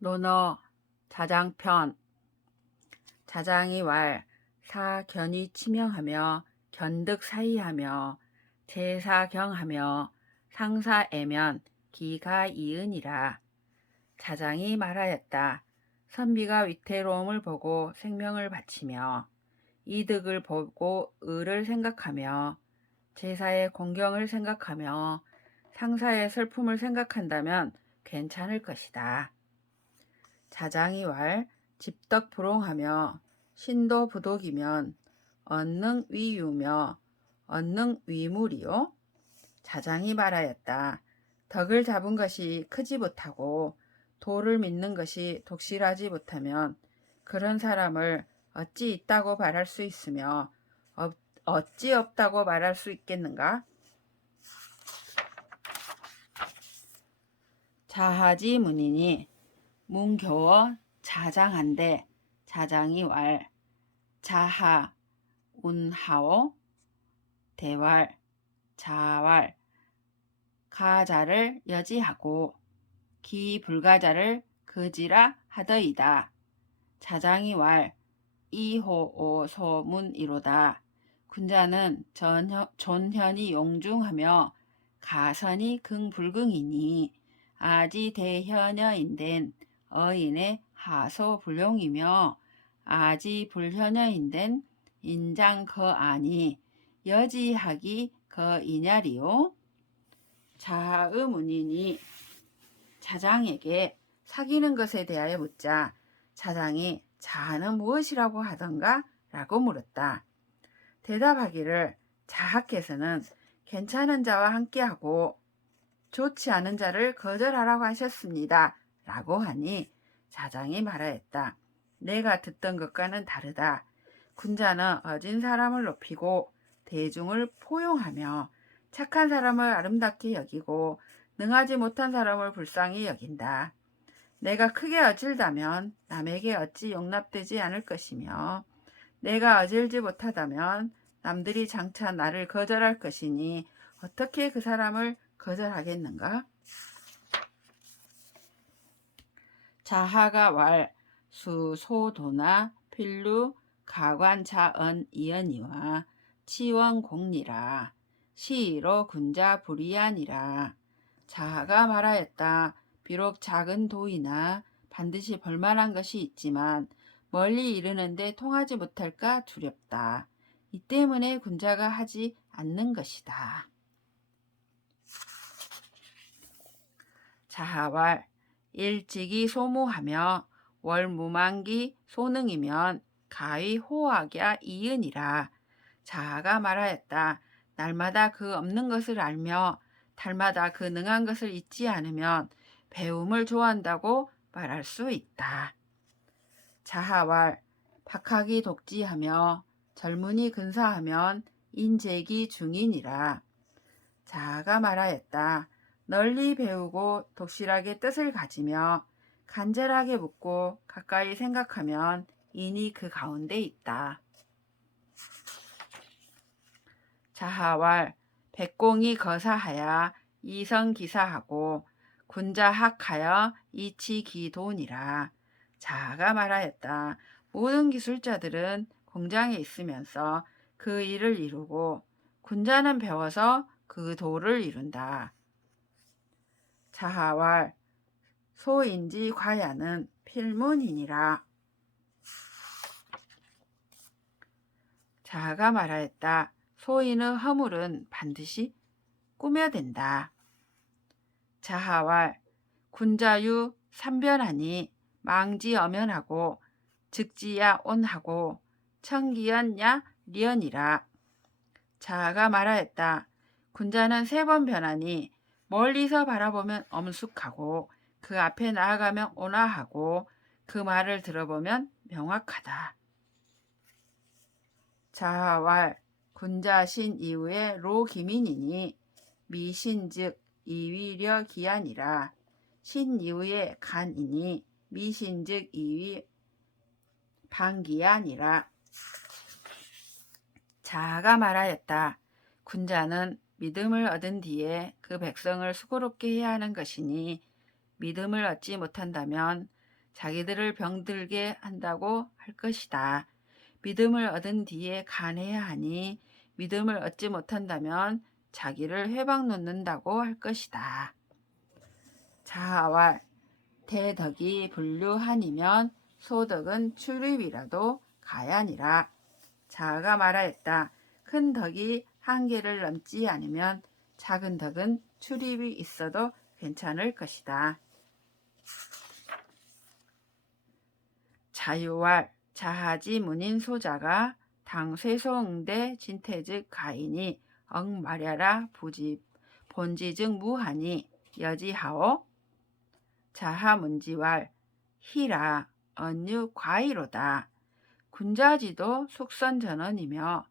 논어 자장편. 자장이 왈 사견이 치명하며 견득사이하며 제사경하며 상사애면 기가 이으니라. 자장이 말하였다. 선비가 위태로움을 보고 생명을 바치며 이득을 보고 의를 생각하며 제사의 공경을 생각하며 상사의 슬픔을 생각한다면 괜찮을 것이다. 자장이 왈 집덕불옹하며 신도부독이면 언능 위유며 언능 위물이요. 자장이 말하였다. 덕을 잡은 것이 크지 못하고 도를 믿는 것이 독실하지 못하면 그런 사람을 어찌 있다고 말할 수 있으며 어찌 없다고 말할 수 있겠는가? 자하지 문이니 문교어 자장한데 자장이 왈 자하 운하오 대왈 자왈 가자를 여지하고 기불가자를 거지라 하더이다. 자장이 왈 이호오 소문이로다. 군자는 존현이 용중하며 가선이 긍불긍이니 아지대현여인된 어인의 하소불용이며 아지불현여인된 인장거아니 여지하기 거이냐리요. 자의문이니 자장에게 사귀는 것에 대하여 묻자 자장이 자는 무엇이라고 하던가? 라고 물었다. 대답하기를 자하께서는 괜찮은 자와 함께하고 좋지 않은 자를 거절하라고 하셨습니다. 라고 하니 자장이 말하였다. 내가 듣던 것과는 다르다. 군자는 어진 사람을 높이고 대중을 포용하며 착한 사람을 아름답게 여기고 능하지 못한 사람을 불쌍히 여긴다. 내가 크게 어질다면 남에게 어찌 용납되지 않을 것이며 내가 어질지 못하다면 남들이 장차 나를 거절할 것이니 어떻게 그 사람을 거절하겠는가? 자하가 왈 수소도나 필루 가관자언 이언이와 치원공리라 시로 군자 불이하니라. 자하가 말하였다. 비록 작은 도이나 반드시 볼만한 것이 있지만 멀리 이르는데 통하지 못할까 두렵다. 이 때문에 군자가 하지 않는 것이다. 자하왈 일찍이 소무하며 월무만기 소능이면 가히 호학야 이은이라. 자하가 말하였다. 날마다 그 없는 것을 알며 달마다 그 능한 것을 잊지 않으면 배움을 좋아한다고 말할 수 있다. 자하왈 박학이 독지하며 젊은이 근사하면 인재기 중인이라. 자하가 말하였다. 널리 배우고 독실하게 뜻을 가지며 간절하게 묻고 가까이 생각하면 인이 그 가운데 있다. 자하왈 백공이 거사하야 이성기사하고 군자학하여 이치기돈이라. 자하가 말하였다. 모든 기술자들은 공장에 있으면서 그 일을 이루고 군자는 배워서 그 도를 이룬다. 자하왈 소인지 과야는 필문이니라. 자하가 말하였다. 소인의 허물은 반드시 꾸며댄다. 자하왈 군자유 삼변하니 망지엄연하고 즉지야 온하고 청기연야 리연이라. 자하가 말하였다. 군자는 3번 변하니 멀리서 바라보면 엄숙하고 그 앞에 나아가면 온화하고 그 말을 들어보면 명확하다. 자하왈 군자신 이후에 로기민이니 미신즉 이위려 기한이라. 신 이후에 간이니 미신즉 이위 반기한이라. 자하가 말하였다. 군자는 믿음을 얻은 뒤에 그 백성을 수고롭게 해야 하는 것이니 믿음을 얻지 못한다면 자기들을 병들게 한다고 할 것이다. 믿음을 얻은 뒤에 간해야 하니 믿음을 얻지 못한다면 자기를 회방 놓는다고 할 것이다. 자활 대덕이 분류하니면 소덕은 출입이라도 가야니라. 자가 말하였다. 큰 덕이 한계를 넘지 않으면 작은 덕은 출입이 있어도 괜찮을 것이다. 자유왈 자하지 문인 소자가 당쇠소응대 진태즉 가인이 엉마려라 본지즉 무하니 여지하오. 자하문지왈 희라 언유 과이로다. 군자지도 숙선전원이며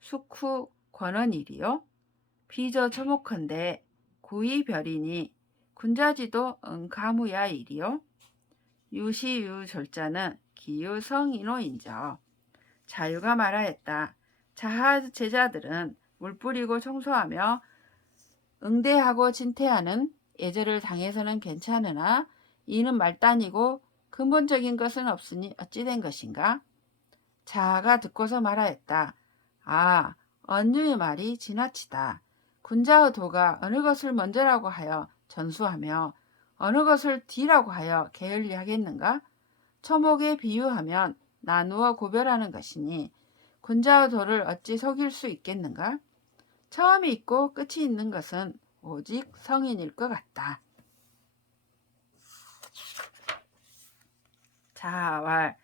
숙후 권원이리요. 비저 초목헌데 구이별이니 군자지도 응가무야이리요. 유시유졸자는 기유성인호인저. 자유가 말하였다. 자하 제자들은 물 뿌리고 청소하며 응대하고 진퇴하는 예절을 당해서는 괜찮으나 이는 말단이고 근본적인 것은 없으니 어찌 된 것인가? 자하가 듣고서 말하였다. 아, 언유의 말이 지나치다. 군자의 도가 어느 것을 먼저라고 하여 전수하며 어느 것을 뒤라고 하여 게을리하겠는가? 초목에 비유하면 나누어 구별하는 것이니 군자의 도를 어찌 속일 수 있겠는가? 처음이 있고 끝이 있는 것은 오직 성인일 것 같다. 자활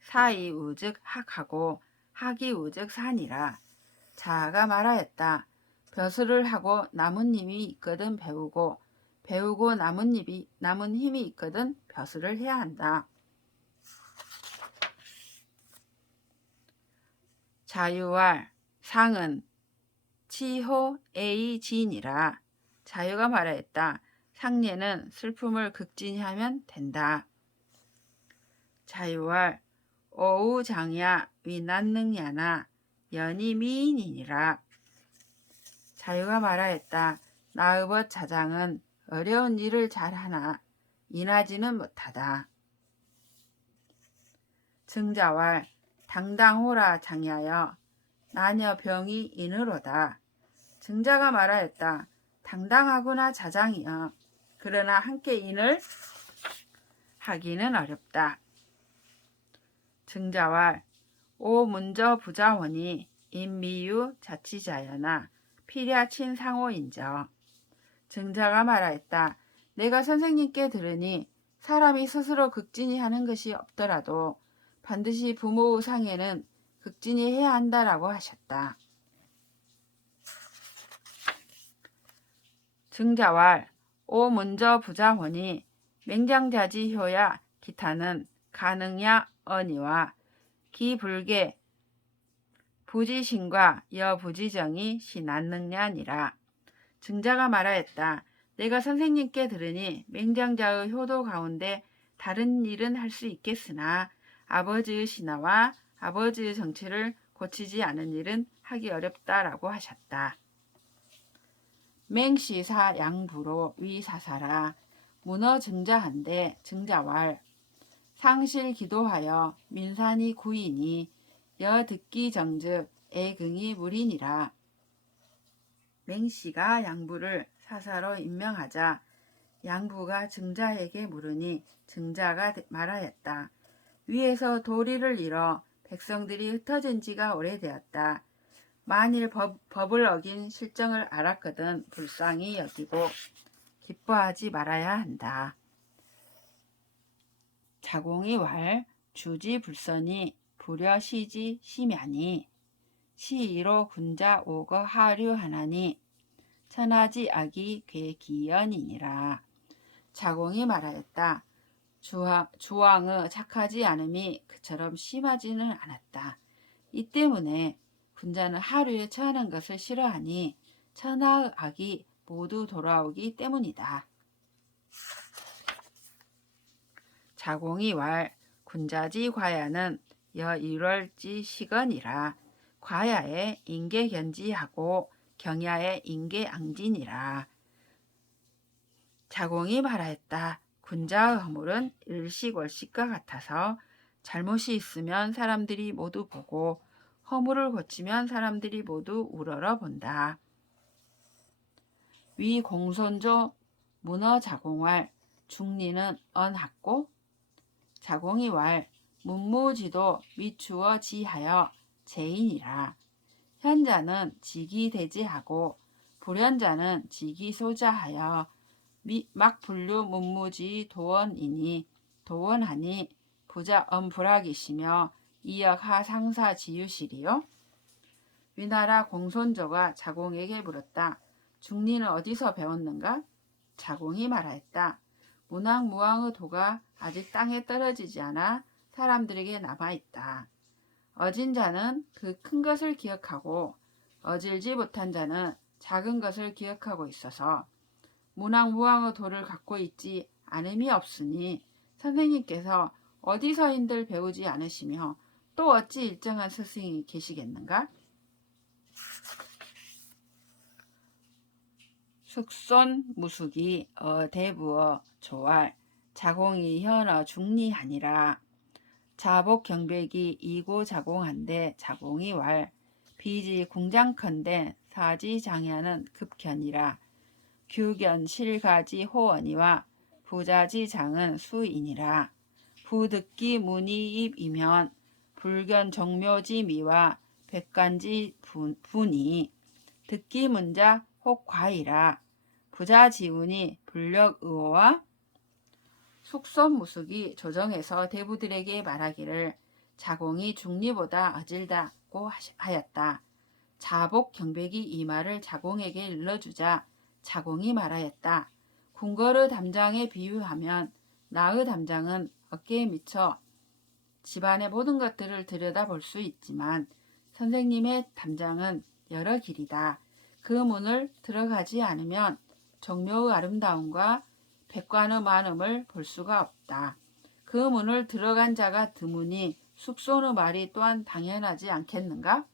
사이우즉 학하고 학이우즉 산이라. 자가 말하였다. 벼슬을 하고 나뭇잎이 있거든 배우고 남은 힘이 있거든 벼슬을 해야 한다. 자유활 상은 치호 에이진이라. 자유가 말하였다. 상례는 슬픔을 극진하면 된다. 자유활 오우장야 위난능야나 연이 미인이니라. 자유가 말하였다. 나의벗 자장은 어려운 일을 잘하나 인하지는 못하다. 증자왈 당당호라 장야여 나녀 병이 인으로다. 증자가 말하였다. 당당하구나 자장이여. 그러나 함께 인을 하기는 어렵다. 증자왈 오문저 부자원이 인미유 자치자여나 피랴친 상호인저. 증자가 말하였다. 내가 선생님께 들으니 사람이 스스로 극진히 하는 것이 없더라도 반드시 부모의 상에는 극진히 해야 한다라고 하셨다. 증자왈 오문저 부자원이 맹장자지효야 기타는 가능야 언이와 기불계 부지신과 여부지정이 신안능냐니라. 증자가 말하였다. 내가 선생님께 들으니 맹장자의 효도 가운데 다른 일은 할 수 있겠으나 아버지의 신하와 아버지의 정체를 고치지 않은 일은 하기 어렵다라고 하셨다. 맹시사 양부로 위사사라. 문어 증자한데 증자왈 상실 기도하여 민산이 구이니 여듣기 정즉 애긍이 무리니라. 맹씨가 양부를 사사로 임명하자 양부가 증자에게 물으니 증자가 말하였다. 위에서 도리를 잃어 백성들이 흩어진 지가 오래되었다. 만일 법을 어긴 실정을 알았거든 불쌍히 여기고 기뻐하지 말아야 한다. 자공이 왈 주지 불선이 불여시지 심야니 시이로 군자 오거 하류하나니 천하지 악이 괴기연이니라. 자공이 말하였다. 주왕의 착하지 않음이 그처럼 심하지는 않았다. 이 때문에 군자는 하류에 처하는 것을 싫어하니 천하의 악이 모두 돌아오기 때문이다. 자공이 왈 군자지 과야는 여일월지 시건이라. 과야에 인계견지하고 경야에 인계앙진이라. 자공이 말하였다. 군자의 허물은 일식월식과 같아서 잘못이 있으면 사람들이 모두 보고 허물을 고치면 사람들이 모두 우러러 본다. 위 공손조 문어자공왈 중리는 언학고 자공이왈 문무지도 미추어 지하여 제인이라. 현자는 지기대지하고 불현자는 지기소자하여 막분류 문무지 도원이니 도원하니 부자 엄불학이시며 이역하 상사 지유시리요. 위나라 공손조가 자공에게 물었다. 중리는 어디서 배웠는가? 자공이 말하였다. 문왕무왕의 도가 아직 땅에 떨어지지 않아 사람들에게 남아있다. 어진 자는 그 큰 것을 기억하고 어질지 못한 자는 작은 것을 기억하고 있어서 문왕무왕의 도를 갖고 있지 않음이 없으니 선생님께서 어디서인들 배우지 않으시며 또 어찌 일정한 스승이 계시겠는가? 숙손 무숙이 대부어 조알 자공이 현어 중리하니라. 자복 경백이 이고 자공한데 자공이 왈 비지 궁장컨대 사지 장야는 급견이라. 규견 실가지 호언이와 부자지 장은 수인이라. 부듣기 문이입이면 불견 정묘지 미와 백간지 분이 듣기 문자 혹 과이라. 부자 지운이 불력 의호와 숙손무숙이 조정에서 대부들에게 말하기를 자공이 중리보다 어질다고 하였다. 자복 경백이 이 말을 자공에게 일러주자 자공이 말하였다. 궁궐의 담장에 비유하면 나의 담장은 어깨에 미쳐 집안의 모든 것들을 들여다볼 수 있지만 선생님의 담장은 여러 길이다. 그 문을 들어가지 않으면 정묘의 아름다움과 백관의 많음을 볼 수가 없다. 그 문을 들어간 자가 드무니 숙손의 말이 또한 당연하지 않겠는가?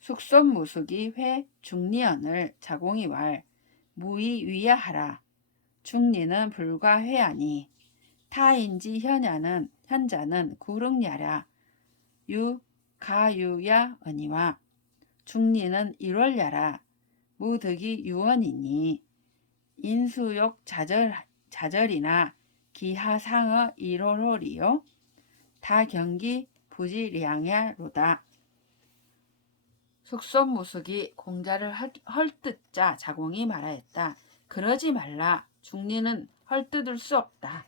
숙손무숙이 회 중리언을 자공이 왈 무의 위야하라. 중리는 불과 회하니 타인지 현자는 구릉야라. 유 가유야 언니와 중리는 일월야라. 무득이 유언이니 인수욕 자절이나 기하상어 일월호리요. 다 경기 부지량야로다. 숙손무숙이 공자를 헐뜯자 자공이 말하였다. 그러지 말라. 중리는 헐뜯을 수 없다.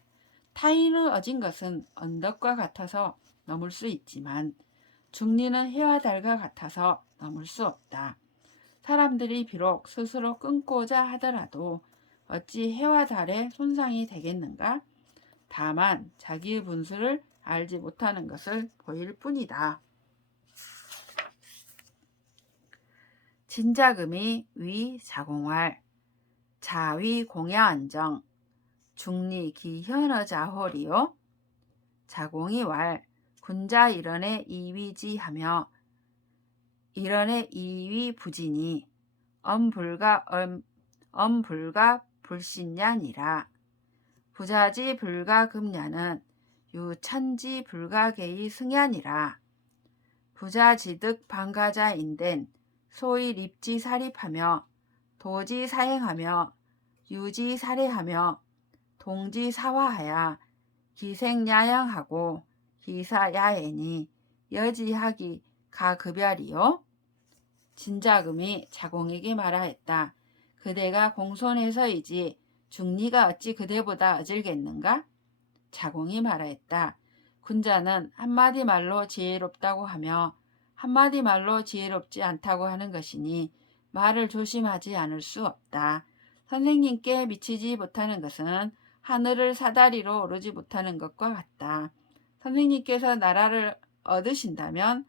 타인의 어진 것은 언덕과 같아서 넘을 수 있지만 중리는 해와 달과 같아서 넘을 수 없다. 사람들이 비록 스스로 끊고자 하더라도 어찌 해와 달에 손상이 되겠는가? 다만 자기의 분수를 알지 못하는 것을 보일 뿐이다. 진자금이 위 자공활 자위 공야안정 중리 기현어 자홀이요. 자공이 왈 군자 일원의 이위지하며 일원의 이위부진이 엄불가 불신냐니라. 부자지 불가금냐는 유천지 불가계의 승야니라. 부자지득 방가자인된 소위 립지사립하며 도지사행하며 유지사례하며 동지사화하야 기생야양하고 기사야애니 여지하기 가급야리요. 진자금이 자공에게 말하였다. 그대가 공손해서이지 중리가 어찌 그대보다 어질겠는가? 자공이 말하였다. 군자는 한마디 말로 지혜롭다고 하며 한마디 말로 지혜롭지 않다고 하는 것이니 말을 조심하지 않을 수 없다. 선생님께 미치지 못하는 것은 하늘을 사다리로 오르지 못하는 것과 같다. 선생님께서 나라를 얻으신다면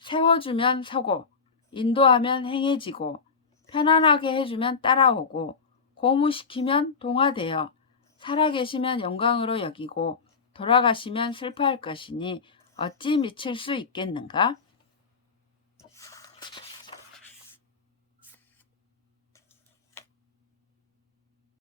세워주면 서고 인도하면 행해지고 편안하게 해주면 따라오고 고무시키면 동화되어 살아계시면 영광으로 여기고 돌아가시면 슬퍼할 것이니 어찌 미칠 수 있겠는가?